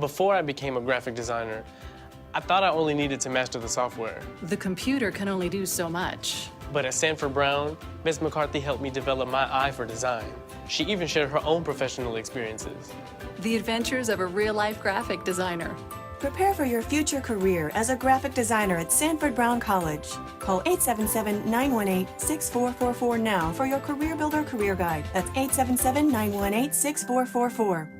Before I became a graphic designer, I thought I only needed to master the software. The computer can only do so much. But at Sanford Brown, Ms. McCarthy helped me develop my eye for design. She even shared her own professional experiences. The adventures of a real-life graphic designer. Prepare for your future career as a graphic designer at Sanford Brown College. Call 877-918-6444 now for your Career Builder Career Guide. That's 877-918-6444.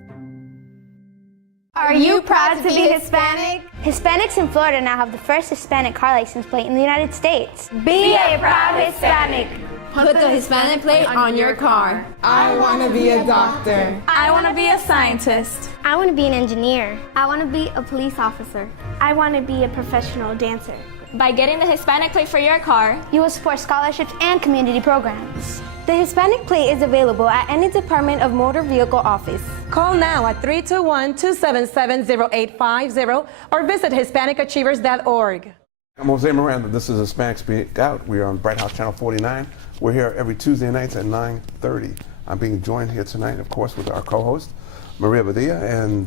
Are you proud to be Hispanic? Hispanics in Florida now have the first Hispanic car license plate in the United States. Be a proud Hispanic. Put the Hispanic plate on your car. I want to be a doctor. I want to be a scientist. I want to be an engineer. I want to be a police officer. I want to be a professional dancer. By getting the Hispanic plate for your car, you will support scholarships and community programs. The Hispanic plate is available at any Department of Motor Vehicle office. Call now at 321-277-0850 or visit HispanicAchievers.org. I'm Jose Miranda. This is Hispanic Speak Out. We are on Bright House Channel 49. We're here every Tuesday nights at 9:30. I'm being joined here tonight, of course, with our co-host, Maria Badilla, and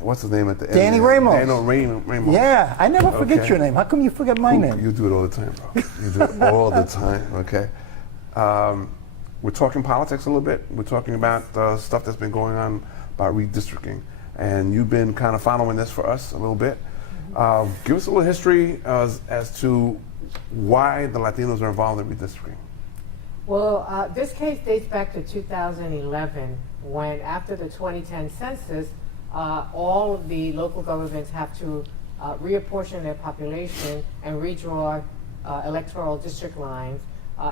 what's his name at the end? Danny Ramos. Daniel Ramos. Yeah, I never forget your name. How come you forget my name? You do it all the time, bro. You do it all the time, okay? We're talking politics a little bit. We're talking about stuff that's been going on about redistricting. And you've been kind of following this for us a little bit. Give us a little history as to why the Latinos are involved in redistricting. Well, this case dates back to 2011, when after the 2010 census, all of the local governments have to reapportion their population and redraw electoral district lines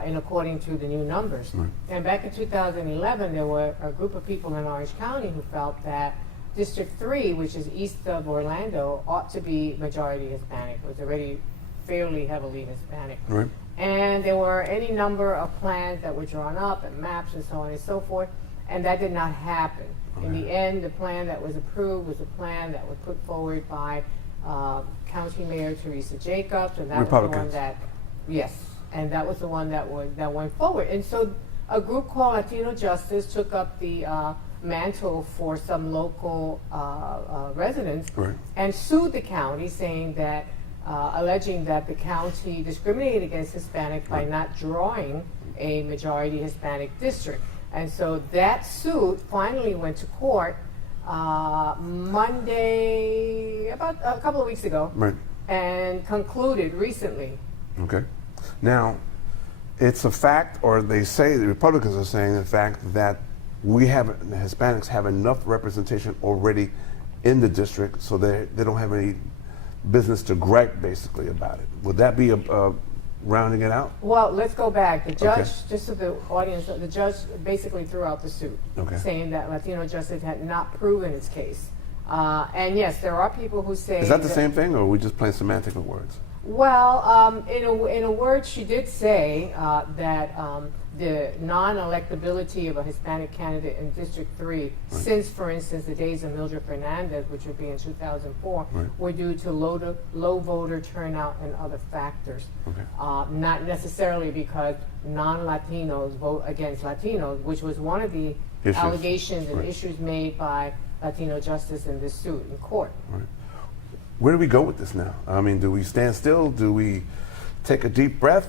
in according to the new numbers. Right. And back in 2011, there were a group of people in Orange County who felt that District 3, which is east of Orlando, ought to be majority Hispanic. It was already fairly heavily Hispanic. Right. And there were any number of plans that were drawn up and maps and so on and so forth, and that did not happen. Okay. In the end, the plan that was approved was a plan that was put forward by County Mayor Teresa Jacobs, and that was the one that, yes, and that was the one that went forward. And so a group called Latino Justice took up the mantle for some local residents, right, and sued the county, saying that, alleging that the county discriminated against Hispanics by not drawing a majority Hispanic district. And so that suit finally went to court Monday, about a couple of weeks ago, right, and concluded recently. Okay. Now, it's a fact, or they say, the Republicans are saying the fact that the Hispanics have enough representation already in the district, so they don't have any business to gripe, basically, about it. Would that be a rounding it out? Well, let's go back. The judge, just so the audience, the judge basically threw out the suit, saying that Latino Justice had not proven its case. And yes, there are people who say... Is that the same thing, or are we just playing semantic with words? Well, in a word, she did say that the non-electability of a Hispanic candidate in District 3, right, since, for instance, the days of Mildred Fernandez, which would be in 2004, right, were due to low voter turnout and other factors. Okay. Not necessarily because non-Latinos vote against Latinos, which was one of the allegations and, right, issues made by Latino Justice in this suit in court. Right. Where do we go with this now? I mean, do we stand still? Do we take a deep breath?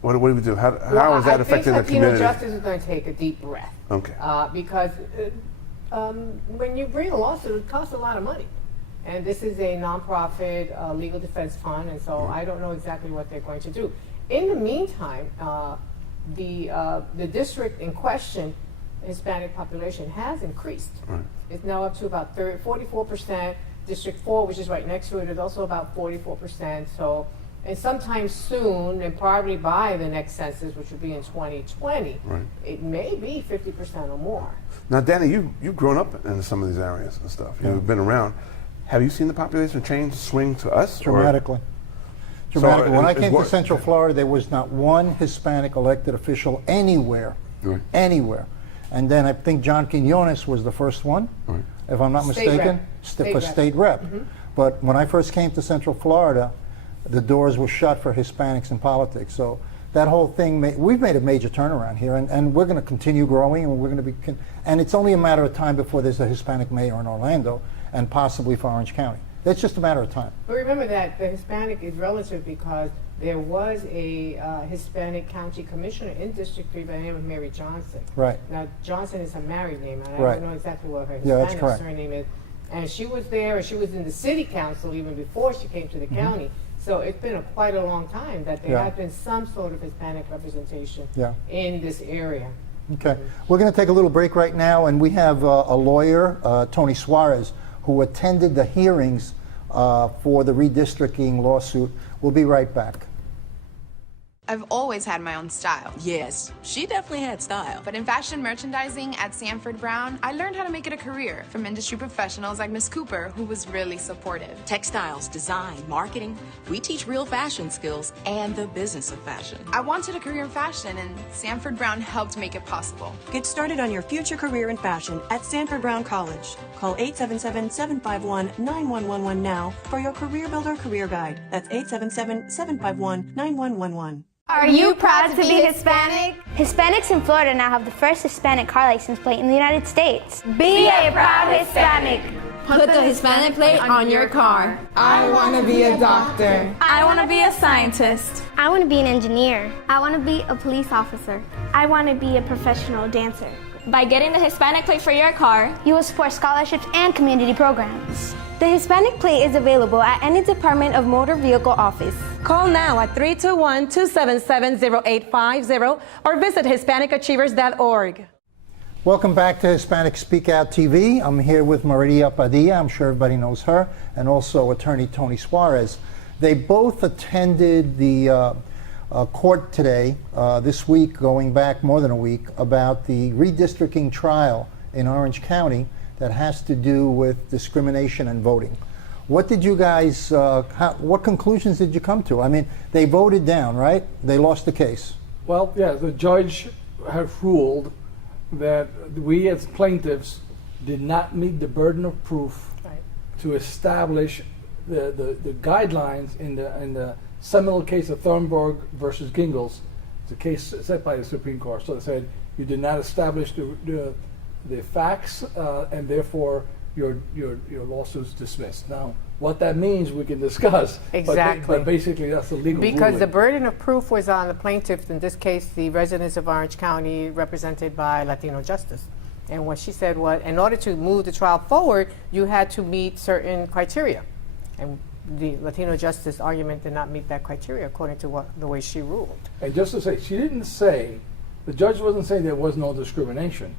What do we do? How is that affecting the community? Latino Justice is going to take a deep breath. Okay. Because when you bring a lawsuit, it costs a lot of money. And this is a nonprofit legal defense fund, and so I don't know exactly what they're going to do. In the meantime, the district in question, Hispanic population, has increased. Right. It's now up to about 44%. District 4, which is right next to it, is also about 44%. So, and sometime soon, and probably by the next census, which would be in 2020, right, it may be 50% or more. Now, Danny, you've grown up in some of these areas and stuff. Yeah. You've been around. Have you seen the population change, swing to us? Dramatically. Dramatically. When I came to Central Florida, there was not one Hispanic elected official anywhere. Right. Anywhere. And then I think John Quinones was the first one, right, if I'm not mistaken, for state rep. Mm-hmm. But when I first came to Central Florida, the doors were shut for Hispanics in politics. So that whole thing, we've made a major turnaround here, and we're going to continue growing, and we're going to be, and it's only a matter of time before there's a Hispanic mayor in Orlando, and possibly for Orange County. It's just a matter of time. But remember that the Hispanic is relative because there was a Hispanic county commissioner in District 3 by the name of Mary Johnson. Right. Now, Johnson is her married name, and I Right. don't know exactly what her Yeah, that's Hispanic correct. surname is. And she was there, and she was in the city council even before she came to the county. So it's been quite a long time that there Yeah. has been some sort of Hispanic representation Yeah. in this area. Okay. We're going to take a little break right now, and we have a lawyer, Tony Suarez, who attended the hearings for the redistricting lawsuit. We'll be right back. I've always had my own style. Yes, she definitely had style. But in fashion merchandising at Sanford Brown, I learned how to make it a career from industry professionals like Miss Cooper, who was really supportive. Textiles, design, marketing. We teach real fashion skills and the business of fashion. I wanted a career in fashion, and Sanford Brown helped make it possible. Get started on your future career in fashion at Sanford Brown College. Call 877-751-9111 now for your Career Builder Career Guide. That's 877-751-9111. Are you proud to be Hispanic? Hispanics in Florida now have the first Hispanic car license plate in the United States. Be a proud Hispanic. Put the Hispanic plate on your car. I want to be a doctor. I want to be a scientist. I want to be an engineer. I want to be a police officer. I want to be a professional dancer. By getting the Hispanic plate for your car, You will support scholarships and community programs. The Hispanic plate is available at any Department of Motor Vehicle office. Call now at 321-277-0850 or visit HispanicAchievers.org. Welcome back to Hispanic SpeakOut TV. I'm here with Maria Padilla. I'm sure everybody knows her, and also attorney Tony Suarez. They both attended the court today, this week, going back more than a week, about the redistricting trial in Orange County that has to do with discrimination and voting. What did you guys, what conclusions did you come to? I mean, they voted down, right? They lost the case. Well, yeah, the judge had ruled that we as plaintiffs did not meet the burden of proof to establish the guidelines in the seminal case of Thornburg versus Gingles. It's a case set by the Supreme Court. So they said you did not establish the facts, and therefore your lawsuit's dismissed. Now, what that means we can discuss. Exactly. But basically that's the legal Because ruling. the burden of proof was on the plaintiffs, in this case, the residents of Orange County, represented by Latino Justice. And what she said was, in order to move the trial forward, you had to meet certain criteria. And the Latino Justice argument did not meet that criteria, according to the way she ruled. And just to say, she didn't say, the judge wasn't saying there was no discrimination.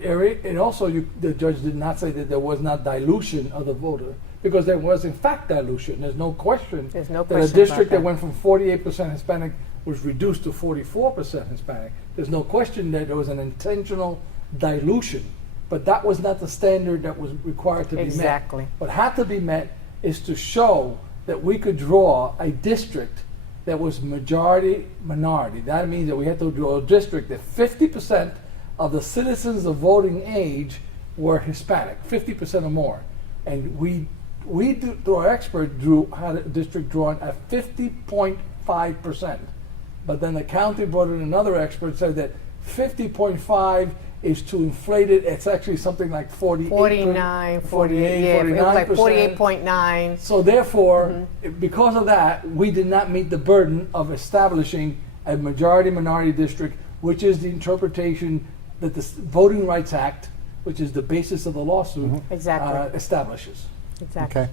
And also, the judge did not say that there was not dilution of the voter, because there was in fact dilution. There's no question that a district that went from 48% Hispanic was reduced to 44% Hispanic. There's no question that there was an intentional dilution, but that was not the standard that was required to be met. Exactly. What had to be met is to show that we could draw a district that was majority minority. That means that we had to draw a district that 50% of the citizens of voting age were Hispanic, 50% or more. And we through our expert, had a district drawn at 50.5%. But then the county brought in another expert, said that 50.5 is too inflated. It's actually something like 48, 49, 48, yeah, 49%. it was like 48.9. So therefore, because of that, we did not meet the burden of establishing a majority-minority district, which is the interpretation that the Voting Rights Act, which is the basis of the lawsuit, establishes. Exactly. Okay.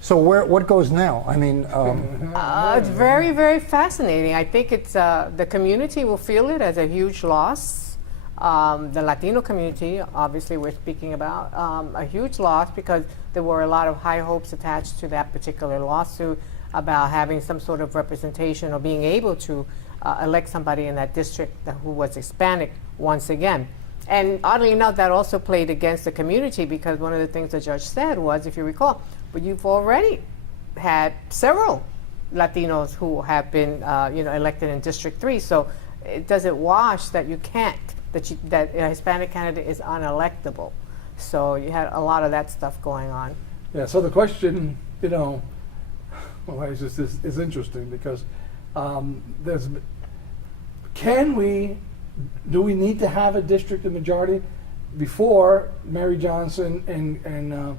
So what goes now? I mean, it's very, very fascinating. I think it's the community will feel it as a huge loss. The Latino community, obviously, we're speaking about a huge loss, because there were a lot of high hopes attached to that particular lawsuit about having some sort of representation or being able to elect somebody in that district who was Hispanic once again. And oddly enough, that also played against the community, because one of the things the judge said was, if you recall, but you've already had several Latinos who have been elected in District 3, so it doesn't wash that you can't, that a Hispanic candidate is unelectable. So you had a lot of that stuff going on. Yeah, so the question, well, it's just is interesting, because do we need to have a district of majority? Before, Mary Johnson and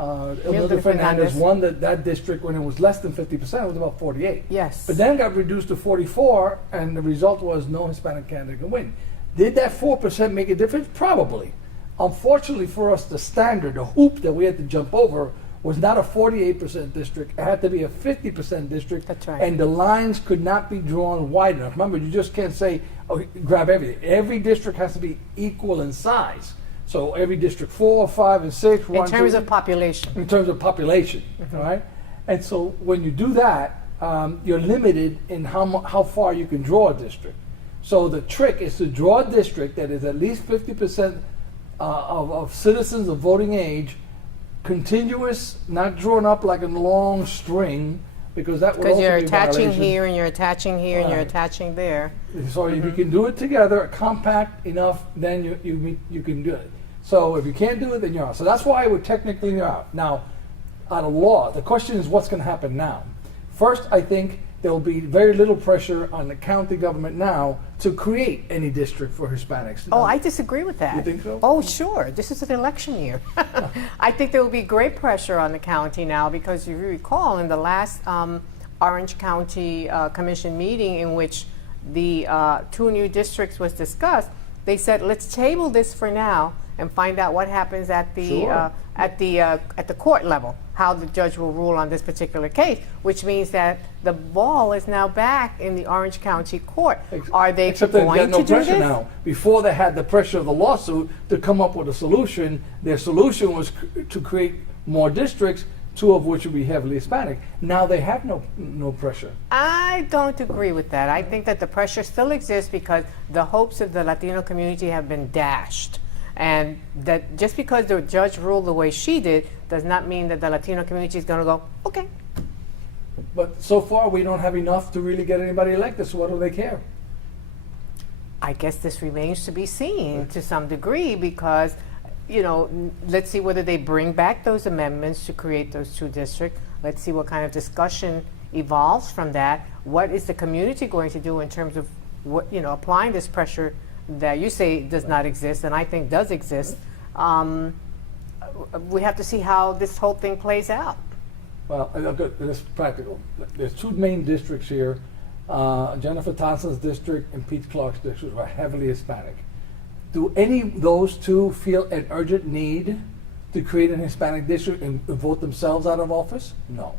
Mildred Fernandez won that district when it was less than 50%. It was about 48. Yes. But then got reduced to 44, and the result was no Hispanic candidate can win. Did that 4% make a difference? Probably. Unfortunately for us, the standard, the hoop that we had to jump over, was not a 48% district. It had to be a 50% district. That's right. And the lines could not be drawn wide enough. Remember, you just can't say, oh, grab everything. Every district has to be equal in size. So every district 4, 5, and 6. In terms of population. In terms of population, all right? And so when you do that, you're limited in how far you can draw a district. So the trick is to draw a district that is at least 50% of citizens of voting age, continuous, not drawn up like a long string, because that would also be Because you're a attaching violation. here, and you're attaching here, and you're attaching there. So if you can do it together, compact enough, then you can do it. So if you can't do it, then you're out. So that's why we're technically out. Now, out of law, the question is what's going to happen now. First, I think there will be very little pressure on the county government now to create any district for Hispanics. Oh, I disagree with that. You think so? Oh, sure. This is an election year. I think there will be great pressure on the county now because you recall in the last Orange County Commission meeting in which the 2 new districts was discussed, they said, let's table this for now and find out what happens at the at the court level, how the judge will rule on this particular case, which means that the ball is now back in the Orange County court. Are they Except going they've got no to do pressure this? now. Before they had the pressure of the lawsuit to come up with a solution, their solution was to create more districts, 2 of which would be heavily Hispanic. Now they have no pressure. I don't agree with that. I think that the pressure still exists because the hopes of the Latino community have been dashed. And that just because the judge ruled the way she did does not mean that the Latino community is going to go, okay. But so far we don't have enough to really get anybody elected, so what do they care? I guess this remains to be seen to some degree because, you know, let's see whether they bring back those amendments to create those 2 districts. Let's see what kind of discussion evolves from that. What is the community going to do in terms of what, you know, applying this pressure that you say does not exist and I think does exist? We have to see how this whole thing plays out. Well, it's practical. There's 2 main districts here. Jennifer Thompson's district and Pete Clark's district are heavily Hispanic. Do any of those 2 feel an urgent need to create an Hispanic district and vote themselves out of office? No.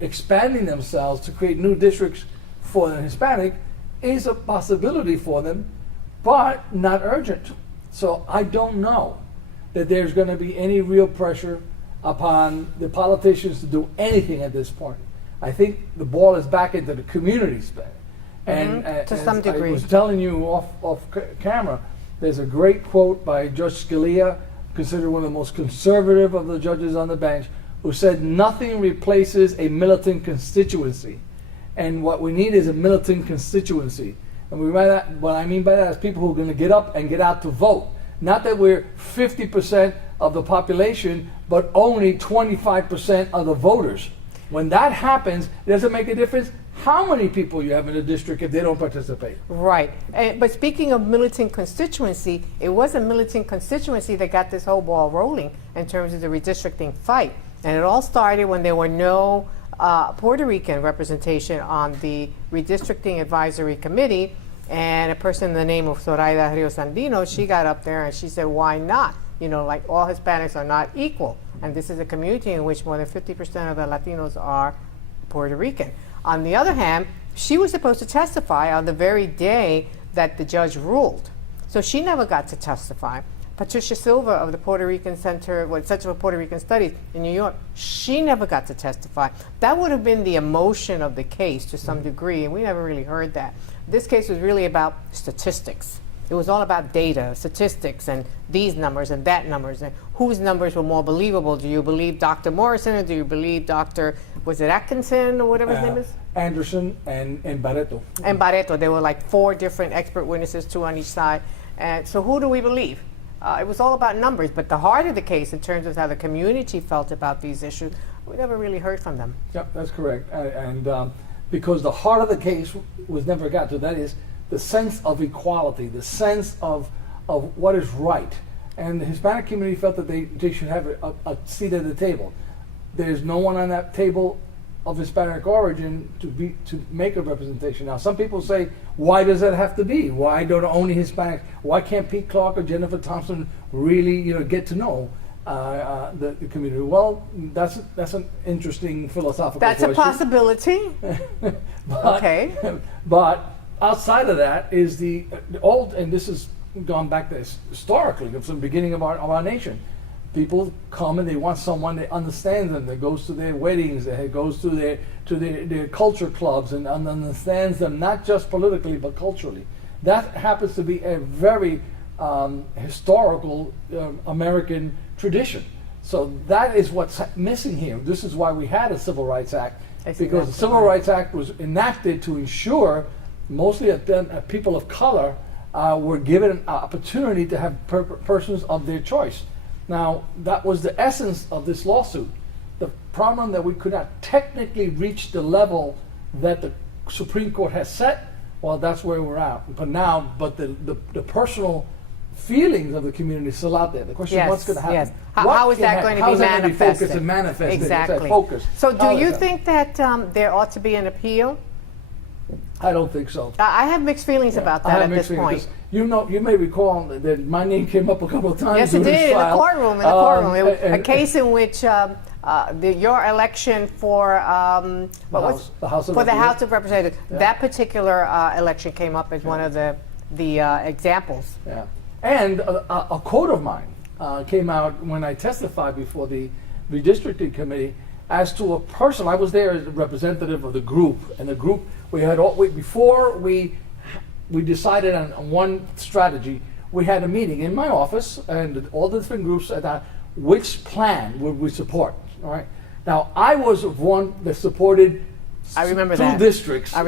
Expanding themselves to create new districts for the Hispanic is a possibility for them, but not urgent. So I don't know that there's going to be any real pressure upon the politicians to do anything at this point. I think the ball is back into the community space. And to some degree. I was telling you off camera, there's a great quote by Judge Scalia, considered one of the most conservative of the judges on the bench, who said, nothing replaces a militant constituency. And what we need is a militant constituency. And what I mean by that is people who are going to get up and get out to vote. Not that we're 50% of the population, but only 25% of the voters. When that happens, does it make a difference how many people you have in the district if they don't participate? Right. But speaking of militant constituency, it was a militant constituency that got this whole ball rolling in terms of the redistricting fight. And it all started when there were no Puerto Rican representation on the redistricting advisory committee, and a person in the name of Zoraida Rios Andino, she got up there and she said, why not? You know, like all Hispanics are not equal. And this is a community in which more than 50% of the Latinos are Puerto Rican. On the other hand, she was supposed to testify on the very day that the judge ruled. So she never got to testify. Patricia Silva of the Puerto Rican Center for Puerto Rican Studies in New York, she never got to testify. That would have been the emotion of the case to some degree, and we never really heard that. This case was really about statistics. It was all about data, statistics, and these numbers and that numbers, and whose numbers were more believable. Do you believe Dr. Morrison, or do you believe Dr. was it Atkinson, or whatever his name is? Anderson and Barreto. And Barreto. There were like 4 different expert witnesses, 2 on each side. And so who do we believe? It was all about numbers, but the heart of the case, in terms of how the community felt about these issues, we never really heard from them. Yep, that's correct. And because the heart of the case was never got to, that is the sense of equality, the sense of what is right. and the Hispanic community felt that they should have a seat at the table. There's no one on that table of Hispanic origin to make a representation. Now, some people say, why does that have to be? Why don't only Hispanics? Why can't Pete Clark or Jennifer Thompson really, get to know the community? Well, that's an interesting philosophical That's question. a possibility. Okay. But outside of that is the old, and this has gone back to historically, from the beginning of our nation. People come and they want someone that understands them, that goes to their weddings, that goes to their culture clubs and understands them not just politically but culturally. That happens to be a very historical American tradition. So that is what's missing here. This is why we had a Civil Rights Act, because the Civil Rights Act was enacted to ensure mostly people of color were given an opportunity to have persons of their choice. Now, that was the essence of this lawsuit. The problem that we could not technically reach the level that the Supreme Court has set, well, that's where we're at. But the personal feelings of the community is still out there. The question is, what's going to happen? Yes. How is that going to be manifested? And manifested? Exactly. Focused. So do you think that there ought to be an appeal? I don't think so. I have mixed feelings about that at this point. You may recall that my name came up a couple of times. Yes, it did in the courtroom. It was a case in which your election for the House of Representatives. Yeah. That particular election came up as one of the examples. Yeah, and a quote of mine came out when I testified before the redistricting committee as to a person. I was there as a representative of the group, and the group before we decided on one strategy. We had a meeting in my office, and all the different groups at which plan would we support. All right. Now, I was one that supported two districts of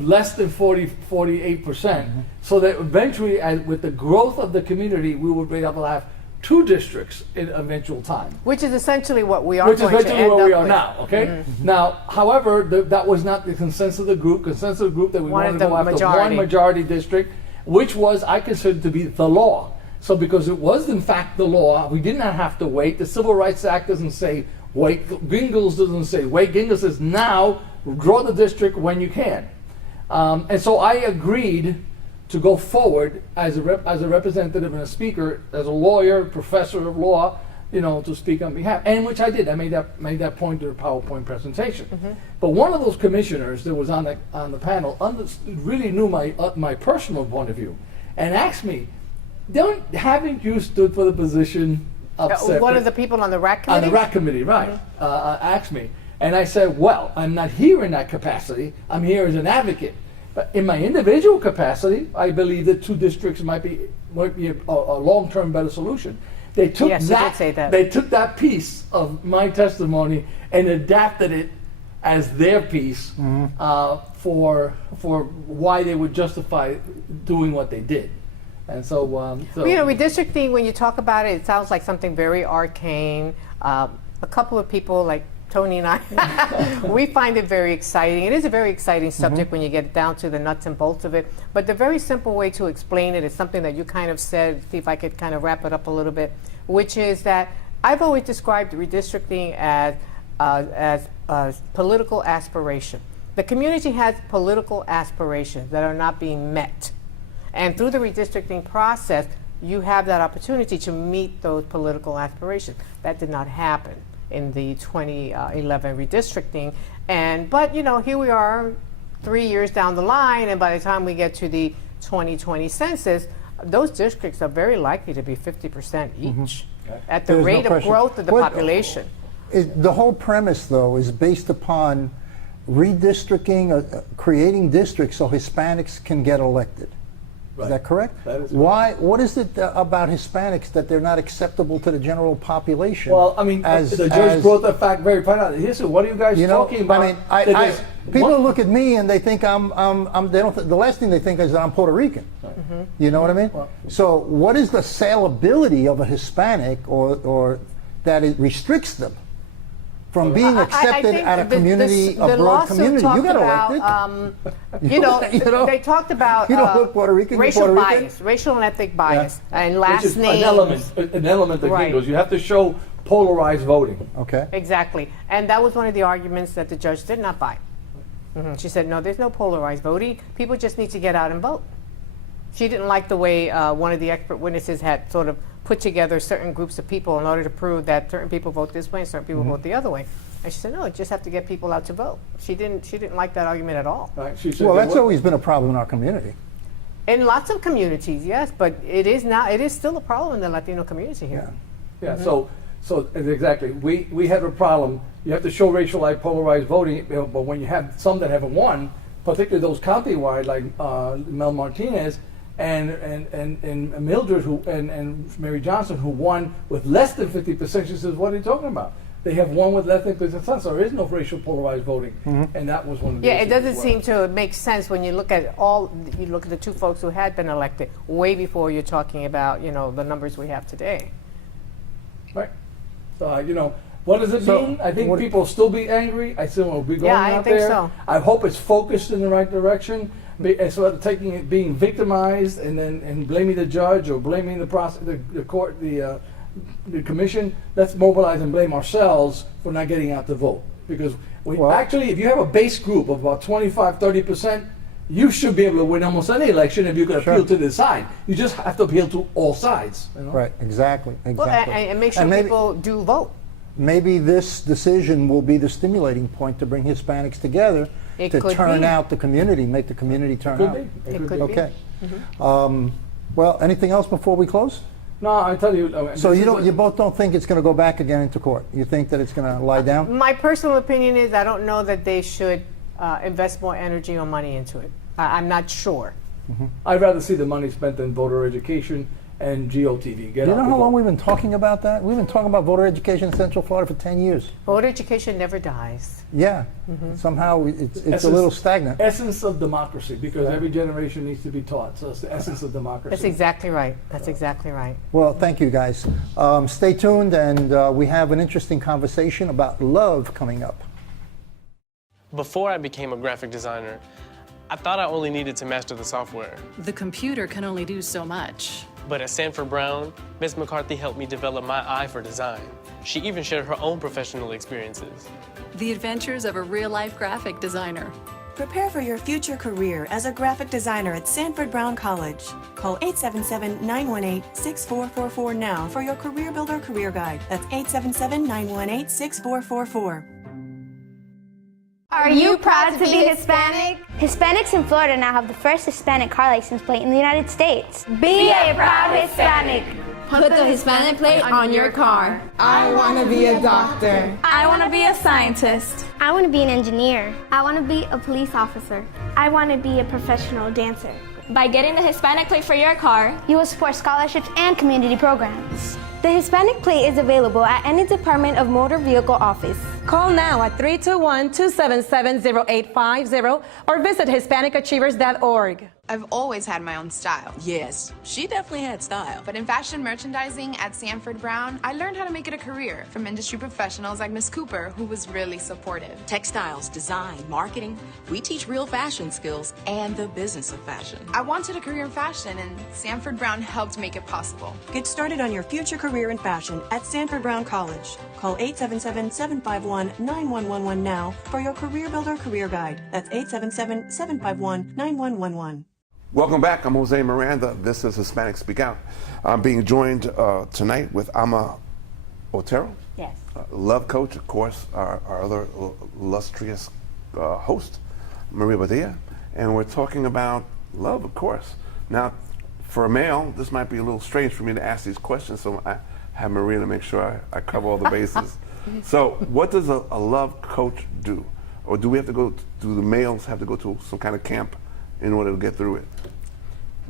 less than 48%, so that eventually, with the growth of the community, we would be able to have 2 districts in eventual time. Which is essentially what we are Which is eventually where we are now, okay? Mm-hmm. Now, however, that was not the consensus of the group. Consensus of the group that we wanted to go after one majority district, which was, I considered to be the law. So because it was, in fact, the law, we did not have to wait. The Civil Rights Act doesn't say wait. Gingles doesn't say wait. Gingles says now, draw the district when you can. And so I agreed to go forward as a representative and a speaker, as a lawyer, professor of law, to speak on behalf, and which I did. I made that point in a PowerPoint presentation. Mm-hmm. But one of those commissioners that was on the panel really knew my personal point of view, and asked me, haven't you stood for the position of one of the people on the RAC committee? On the RAC committee, right? Mm-hmm. Asked me, and I said, well, I'm not here in that capacity. I'm here as an advocate. But in my individual capacity, I believe that 2 districts might be a long-term better solution. They took They took that piece of my testimony and adapted it as their piece for why they would justify doing what they did. And so, redistricting, when you talk about it, it sounds like something very arcane. A couple of people like Tony and I, we find it very exciting. It is a very exciting subject when you get down to the nuts and bolts of it. But the very simple way to explain it is something that you kind of said, see if I could kind of wrap it up a little bit, which is that I've always described redistricting as political aspiration. The community has political aspirations that are not being met. And through the redistricting process, you have that opportunity to meet those political aspirations. That did not happen in the 2011 redistricting. But here we are 3 years down the line, and by the time we get to the 2020 census, those districts are very likely to be 50% each at the rate of growth of the population. The whole premise, though, is based upon redistricting, creating districts so Hispanics can get elected. Right. Is that correct? That is Why? What is it about Hispanics that they're not acceptable to the general population? Well, I mean, the judge brought that fact very prominently. He said, "What are you guys talking about?" I mean, people look at me and they think they don't. The last thing they think is that I'm Puerto Rican. Right. You know what I mean? Well, so, what is the saleability of a Hispanic, or that it restricts them? from being accepted at a community, a broad community. You got elected. They talked about you don't look Puerto Rican, racial Puerto Rican? bias, racial and ethnic bias, and Which last is names. an element that Right. goes. You have to show polarized voting. Okay. Exactly. And that was one of the arguments that the judge did not buy. She said, no, there's no polarized voting. People just need to get out and vote. She didn't like the way one of the expert witnesses had sort of put together certain groups of people in order to prove that certain people vote this way and certain people vote the other way. And she said, no, you just have to get people out to vote. She didn't like that argument at all. Right. She said Well, that's always been a problem in our community. In lots of communities, yes, but it is still a problem in the Latino community here. Yeah. So exactly. We have a problem. You have to show racialized, polarized voting, but when you have some that haven't won, particularly those countywide, like Mel Martinez and Mildred and Mary Johnson, who won with less than 50%, she says, "What are you talking about? They have won with less than 50%, so there is no racial polarized voting." And that was one of the Yeah, it issues doesn't as well. seem to make sense when you look at the two folks who had been elected way before you're talking about the numbers we have today. Right. So what does it mean? I think people will still be angry. I still will be going out there. think so. I hope it's focused in the right direction. Instead of taking it, being victimized, and blaming the judge or blaming the court, the commission, let's mobilize and blame ourselves for not getting out to vote. Because actually, if you have a base group of about 25-30%, you should be able to win almost any election if you can appeal to the side. You just have to appeal to all sides. Right, exactly. Well, and make sure people do vote. Maybe this decision will be the stimulating point to bring Hispanics together It to could turn be. out the community, make the community turn out. It could be. Okay. Well, anything else before we close? No, I tell you. So you both don't think it's going to go back again into court? You think that it's going to lie down? My personal opinion is I don't know that they should invest more energy or money into it. I'm not sure. I'd rather see the money spent in voter education and GOTV. You know how long we've been talking about that? We've been talking about voter education in Central Florida for 10 years. Voter education never dies. Yeah. Somehow it's a little stagnant. Essence of democracy, because every generation needs to be taught. So it's the essence of democracy. That's exactly right. That's exactly right. Well, thank you, guys. Stay tuned, and we have an interesting conversation about love coming up. Before I became a graphic designer, I thought I only needed to master the software. The computer can only do so much. But at Sanford Brown, Ms. McCarthy helped me develop my eye for design. She even shared her own professional experiences. The adventures of a real-life graphic designer. Prepare for your future career as a graphic designer at Sanford Brown College. Call 877-918-6444 now for your Career Builder Career Guide. That's 877-918-6444. Are you proud to be Hispanic? Hispanics in Florida now have the first Hispanic car license plate in the United States. Be a proud Hispanic. Put the Hispanic plate on your car. I want to be a doctor. I want to be a scientist. I want to be an engineer. I want to be a police officer. I want to be a professional dancer. By getting the Hispanic plate for your car, you will support scholarships and community programs. The Hispanic plate is available at any Department of Motor Vehicle office. Call now at 321-277-0850 or visit HispanicAchievers.org. I've always had my own style. Yes, she definitely had style. But in fashion merchandising at Sanford Brown, I learned how to make it a career from industry professionals like Miss Cooper, who was really supportive. Textiles, design, marketing, we teach real fashion skills and the business of fashion. I wanted a career in fashion, and Sanford Brown helped make it possible. Get started on your future career in fashion at Sanford Brown College. Call 877-751-9111 now for your Career Builder Career Guide. That's 877-751-9111. Welcome back. I'm Jose Miranda. This is Hispanic Speak Out. I'm being joined tonight with Ama Otero. Yes. Love coach, of course, our other illustrious host, Maria Badilla. And we're talking about love, of course. Now, for a male, this might be a little strange for me to ask these questions, so I have Maria to make sure I cover all the bases. So, what does a love coach do? Or do we have to do the males have to go to some kind of camp in order to get through it?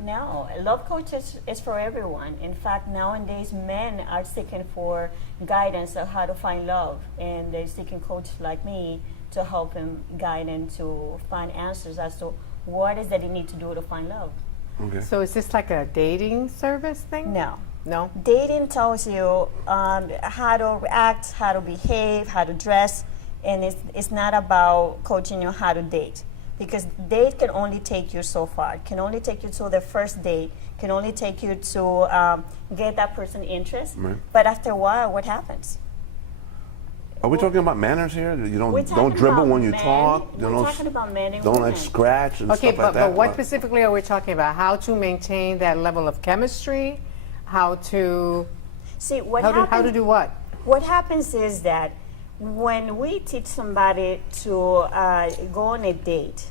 No, a love coach is for everyone. In fact, nowadays men are seeking for guidance on how to find love, and they're seeking coaches like me to help them guide them to find answers as to what is that they need to do to find love. Okay. So is this like a dating service thing? No. No? Dating tells you how to act, how to behave, how to dress, and it's not about coaching you how to date. Because date can only take you so far. It can only take you to the first date, can only take you to get that person interest. Right. But after a while, what happens? Are we talking about manners here? You We're don't talking dribble about when you men. talk. We're talking about men and don't women. like scratch and Okay, stuff like that. but what specifically are we talking about? How to maintain that level of chemistry? How to See, what how happens, to do what? What happens is that when we teach somebody to go on a date,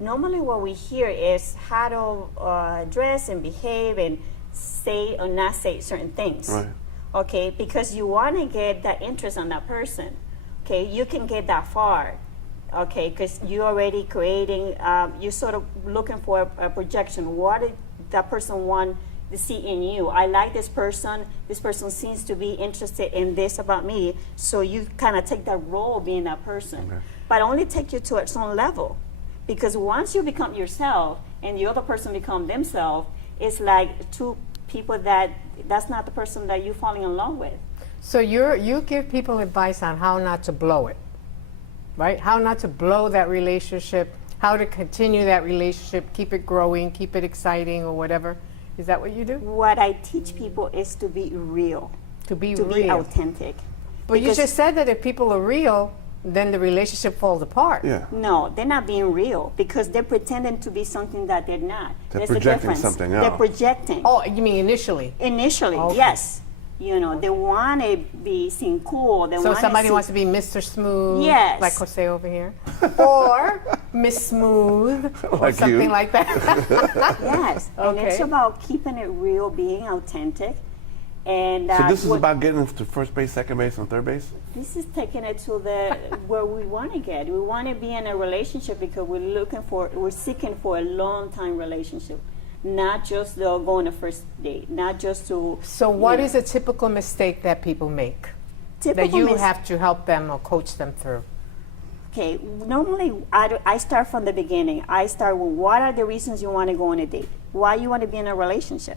normally what we hear is how to dress and behave and say or not say certain things. Right. Okay, because you want to get that interest on that person. Okay, you can get that far. Okay, because you're already creating, you're sort of looking for a projection. What did that person want to see in you? I like this person. This person seems to be interested in this about me. So you kind of take that role being that person. Okay. But only take you to its own level. Because once you become yourself and the other person become themselves, it's like two people that's not the person that you're falling in love with. So you give people advice on how not to blow it, right? How not to blow that relationship, how to continue that relationship, keep it growing, keep it exciting or whatever. Is that what you do? What I teach people is to be real. To be authentic. But you just said that if people are real, then the relationship falls apart. Yeah. No, they're not being real because they're pretending to be something that they're not. They're There's a projecting difference. something They're out. projecting. Oh, you mean initially? Initially, Okay. yes. You know, they want to be seen cool. They So want somebody to wants to be Mr. Smooth, Yes. like Jose over here, or Miss Smooth, or Like something you. like that. Yes, and it's Okay. about keeping it real, being authentic. And So this is what- about getting to first base, second base, and third base? This is taking it to the where we want to get. We want to be in a relationship because we're seeking for a long time relationship, not just the go on a first date, not just to. So what is a typical mistake that people make that Typical you mis- have to help them or coach them through? Okay, normally I start from the beginning. I start with what are the reasons you want to go on a date? Why you want to be in a relationship?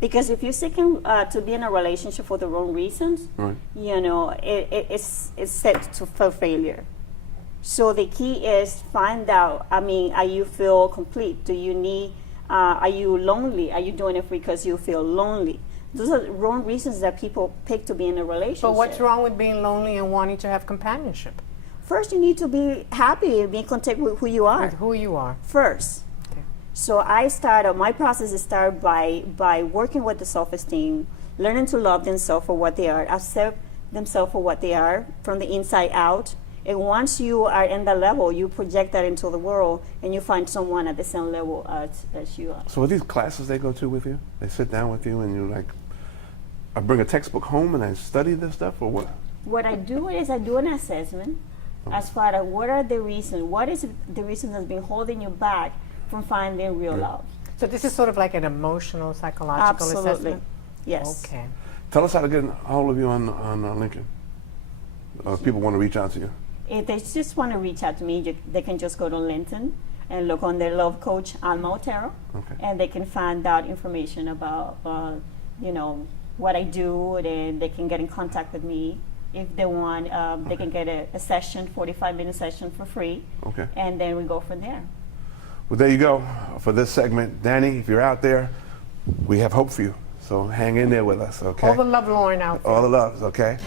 Because if you're seeking to be in a relationship for the wrong reasons, Right. you know, it's set for failure. So the key is find out, I mean, are you feel complete? Do you need, are you lonely? Are you doing it because you feel lonely? Those are the wrong reasons that people pick to be in a relationship. But what's wrong with being lonely and wanting to have companionship? First, you need to be happy and be in contact with who you are. With who you are. First. So my process is started by working with the self-esteem, learning to love themselves for what they are, accept themselves for what they are from the inside out. And once you are in that level, you project that into the world and you find someone at the same level as you are. So are these classes they go to with you? They sit down with you and you like, I bring a textbook home and I study this stuff or what? What I do is I do an assessment as far as what are the reasons, what is the reason that's been holding you back from finding real love. So this is sort of like an emotional, psychological Absolutely. assessment? Yes. Okay. Tell us how to get a hold of you on Lincoln. If people want to reach out to you. If they just want to reach out to me, they can just go to LinkedIn and look on their love coach, Alma Otero, Okay. and they can find out information about, you know, what I do, and they can get in contact with me. If they want, they can get a session, 45-minute session for free, Okay. and then we go from there. Well, there you go for this segment. Danny, if you're out there, we have hope for you. So hang in there with us, okay? All the love, Lauren, out there. All the loves, okay?